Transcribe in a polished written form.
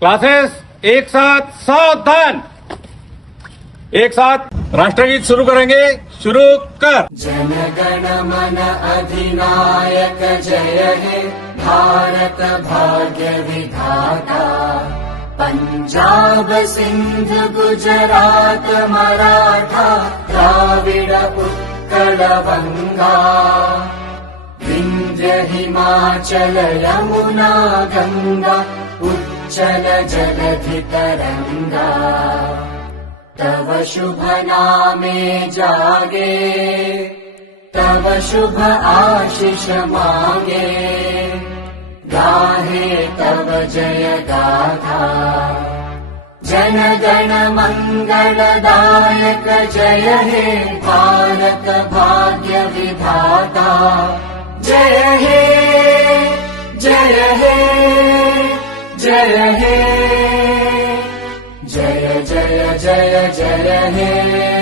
Classes एक साथ सावधान। एक साथ राष्ट्रगीत शुरू करेंगे। शुरू कर। जन गण मन अधिनायक जय हे भारत भाग्य विधाता। पंजाब सिंध गुजरात मराठा द्राविड उत्कल बंगा। विंध्य हिमाचल यमुना गंगा उच्चल जलधि तरंगा। तव शुभ नामे जागे तव शुभ आशीष मांगे। गाहे तव जय गाथा जन गण मंगलदायक जय हे भारत भाग्य विधाता। जय हे जय हे जय हे जय जय जय जय हे।